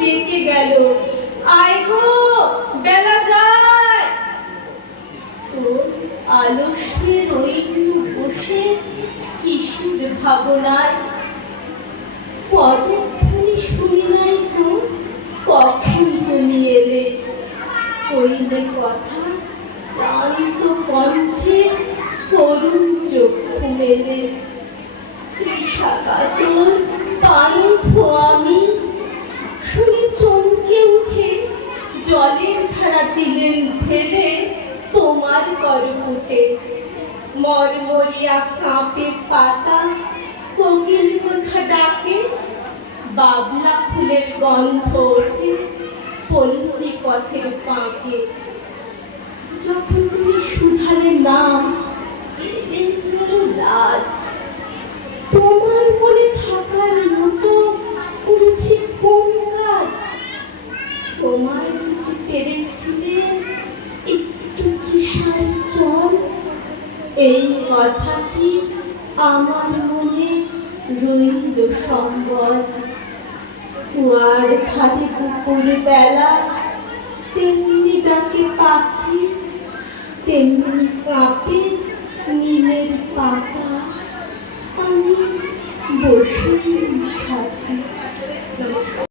ডেকে গেল। আয় গো, বেলা কখন তুমি এলে। কইলে কথা, ক্লান্ত কণ্ঠে করুণ চক্ষু মেলে। তৃষাকাতর পান্থ আমি শুনি চমকে উঠে, জলের ধারা দিলেন ঢেলে তোমার করপুটে মরমরিয়া কাঁপে পাতা, কোকিল কোথা ডাকে, বাবলা ফুলের গন্ধ ওঠে পল্লী পথের পাঁকে। যখন তুমি সুধালে নাম এই কথাটি আমার মনে রইল সম্বল। কুয়ার ঘাটে পুকুরে বেলা, তেমনি ডাকে পাখি, তেমনি কাঁপে